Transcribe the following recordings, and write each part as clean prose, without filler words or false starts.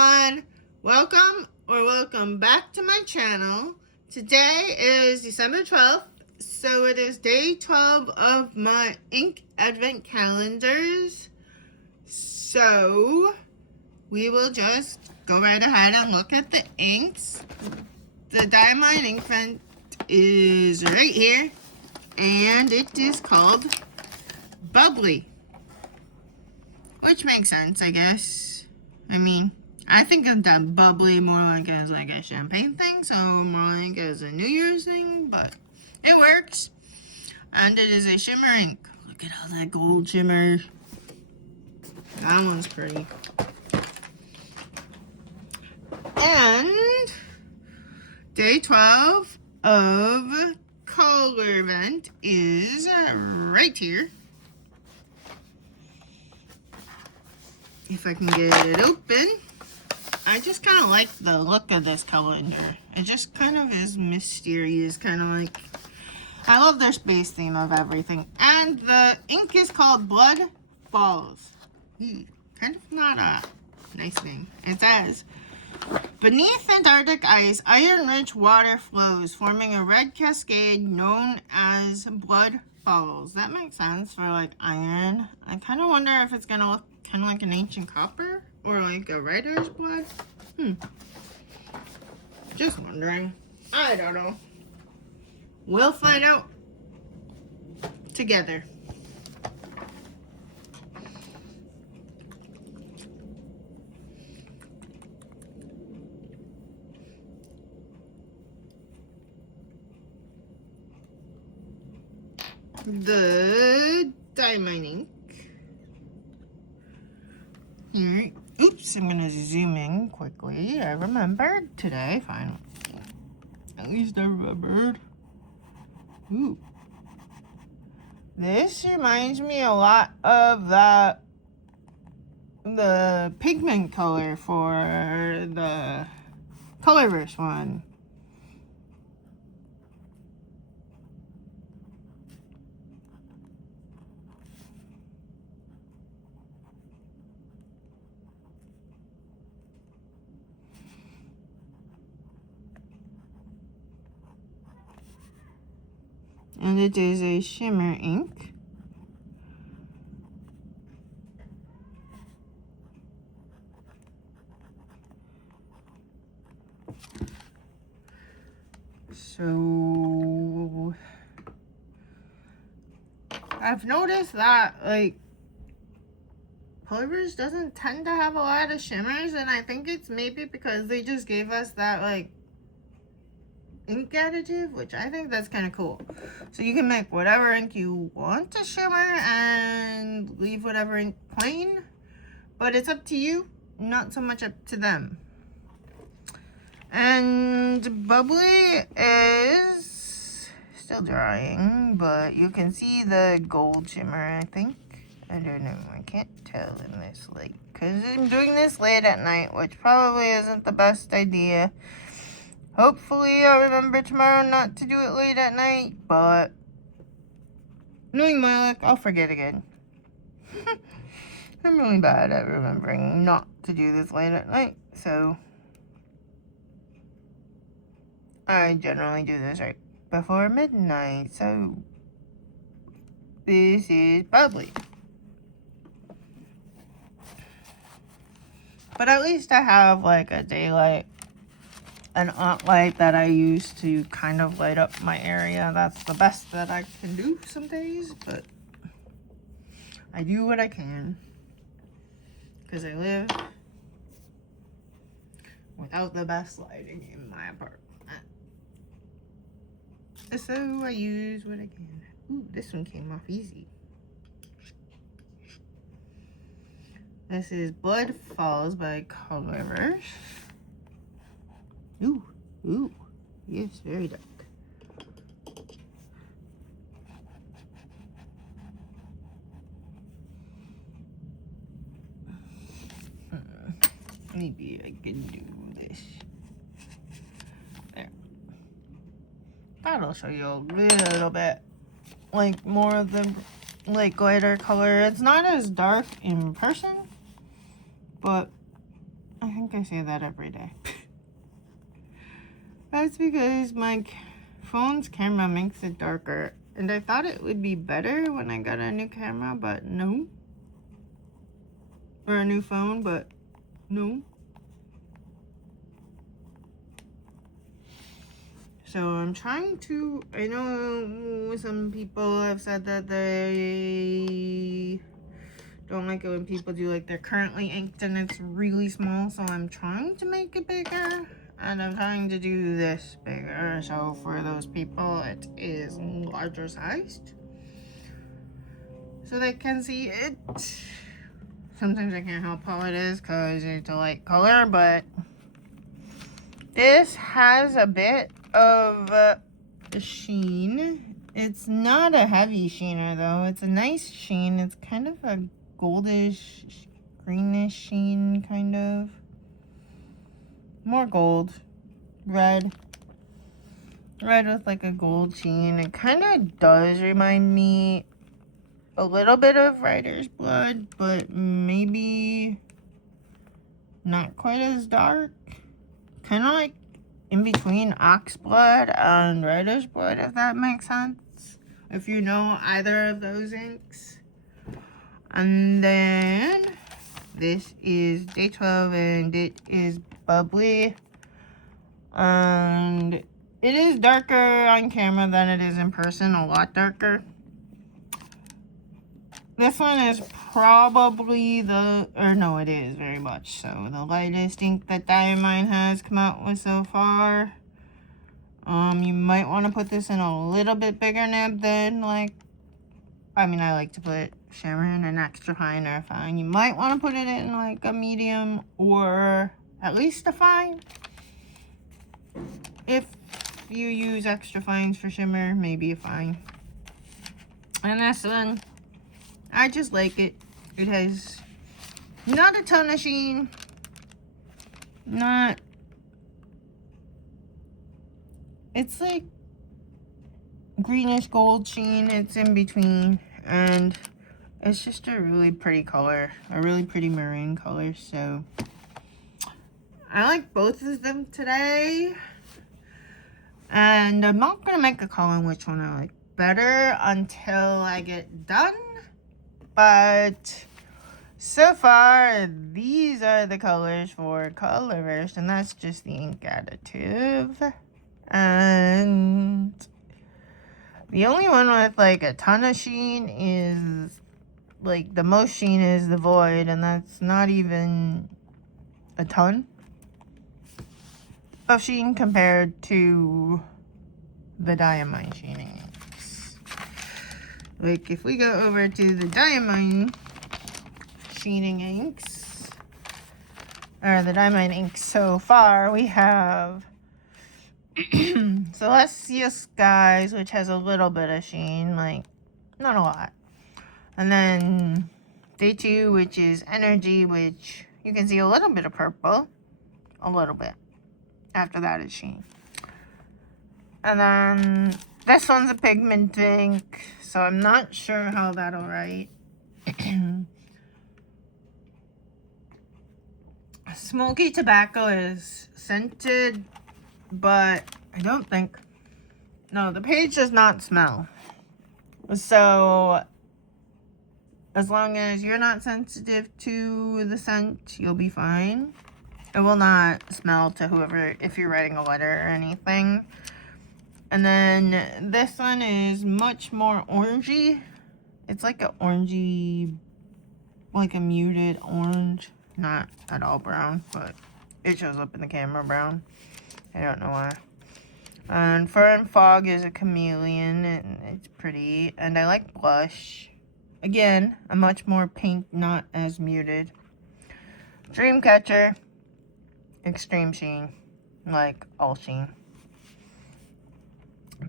everyone, welcome back to my channel. Today is December 12th, so it is day 12 of my ink advent calendars. So we will just go right ahead and look at the inks. The Diamond ink vent is right here, and it is called Bubbly, which makes sense, I guess. I mean, I think of that bubbly more like as like a champagne thing, so more like as a New Year's thing, but it works. And it is a shimmer ink. Look at all that gold shimmer. That one's pretty. And day 12 of Color Vent is right here. If I can get it open. I just kind of like the look of this calendar. It just kind of is mysterious, kind of like, I love their space theme of everything. And the ink is called Blood Falls. Kind of not a nice name. It says, beneath Antarctic ice, iron-rich water flows, forming a red cascade known as Blood Falls. That makes sense for like iron. I kind of wonder if it's gonna look kind of like an ancient copper or like a writer's blood. Just wondering. I don't know. We'll find out together. The Diamond ink. Here. Oops, I'm gonna zoom in quickly. I remembered today, finally. At least I remembered. Ooh. This reminds me a lot of the pigment color for the Colorverse one. And it is a shimmer ink. So I've noticed that like Colorverse doesn't tend to have a lot of shimmers, and I think it's maybe because they just gave us that like ink additive, which I think that's kind of cool. So you can make whatever ink you want to shimmer and leave whatever ink plain, but it's up to you, not so much up to them. And Bubbly is still drying, but you can see the gold shimmer, I think. I don't know, I can't tell in this light because I'm doing this late at night, which probably isn't the best idea. Hopefully I'll remember tomorrow not to do it late at night, but knowing my luck, I'll forget again. I'm really bad at remembering not to do this late at night, so I generally do this right before midnight, so this is Bubbly. But at least I have like a daylight, an aunt light that I use to kind of light up my area. That's the best that I can do some days, but I do what I can because I live without the best lighting in my apartment. So I use what I can. Ooh, this one came off easy. This is Blood Falls by Colorverse. Ooh, yes, very dark. Maybe I can do this. There. That'll show you a little bit, like more of the like lighter color. It's not as dark in person, but I think think I say that every day. That's because my phone's camera makes it darker. And I thought it would be better when I got a new camera, but no. Or a new phone, but no. So I'm trying to, I know some people have said that they don't like it when people do like they're currently inked and it's really small. So I'm trying to make it bigger. And I'm trying to do this bigger, so for those people it is larger sized. So they can see it. Sometimes I can't help how it is because it's a light color, but this has a bit of sheen. It's not a heavy sheener though, it's a nice sheen. It's kind of a goldish, greenish sheen, kind of. More gold, red with like a gold sheen. It kind of does remind me a little bit of Writer's Blood, but maybe not quite as dark. Kind of like in between Ox Blood and Writer's Blood, if that makes sense. If you know either of those inks. And then this is day 12 and it is bubbly, and it is darker on camera than it is in person, a lot darker. This one is probably it is very much so the lightest ink that Diamine has come out with so far. You might want to put this in a little bit bigger nib than I like to put shimmer in an extra fine or a fine. You might want to put it in like a medium or at least a fine. If you use extra fines for shimmer, maybe a fine. And this one, I just like it. It has not a ton of sheen. It's like greenish gold sheen. It's in between. And it's just a really pretty color. A really pretty maroon color. So I like both of them today. And I'm not going to make a call on which one I like better until I get done. But so far, these are the colors for Colorverse. And that's just the ink additive. And the only one with like a ton of sheen is like the most sheen is the Void. And that's not even a ton of sheen compared to the Diamine sheening inks. Like if we go over to the Diamine sheening inks, or the Diamine inks so far, we have Celestial Skies, which has a little bit of sheen, like not a lot. And then Day 2, which is Energy, which you can see a little bit of purple, a little bit. After that is sheen. And then this one's a pigment ink, so I'm not sure how that'll write. Smoky Tobacco is scented, but I don't think, no, the page does not smell. So as long as you're not sensitive to the scent, you'll be fine. It will not smell to whoever, if you're writing a letter or anything. And then this one is much more orangey. It's like an orangey, like a muted orange. Not at all brown, but it shows up in the camera brown. I don't know why. And Fern Fog is a chameleon, and it's pretty. And I like Blush. Again, a much more pink, not as muted. Dreamcatcher. Extreme sheen, like all sheen.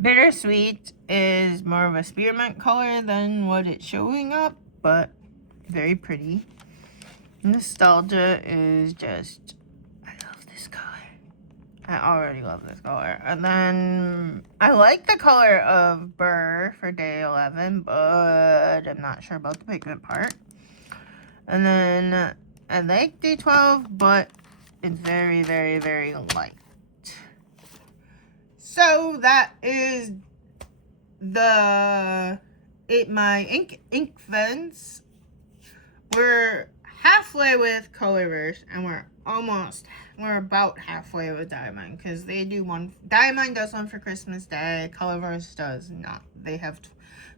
Bittersweet is more of a spearmint color than what it's showing up, but very pretty. Nostalgia is just, I love this color. I already love this color. And then I like the color of Burr for day 11, but I'm not sure about the pigment part. And then I like day 12, but It's very, very, very light. So that is my ink vents. We're halfway with Colorverse, and we're about halfway with Diamond, because they do one. Diamond does one for Christmas Day. Colorverse does not. They have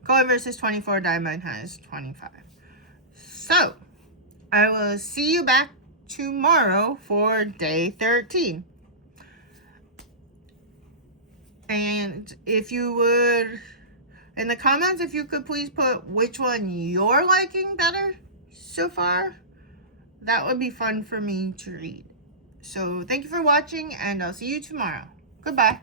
Colorverse is 24. Diamond has 25. So I will see you back tomorrow for day 13. And if you would, in the comments, if you could please put which one you're liking better so far, that would be fun for me to read. So thank you for watching, and I'll see you tomorrow. Goodbye.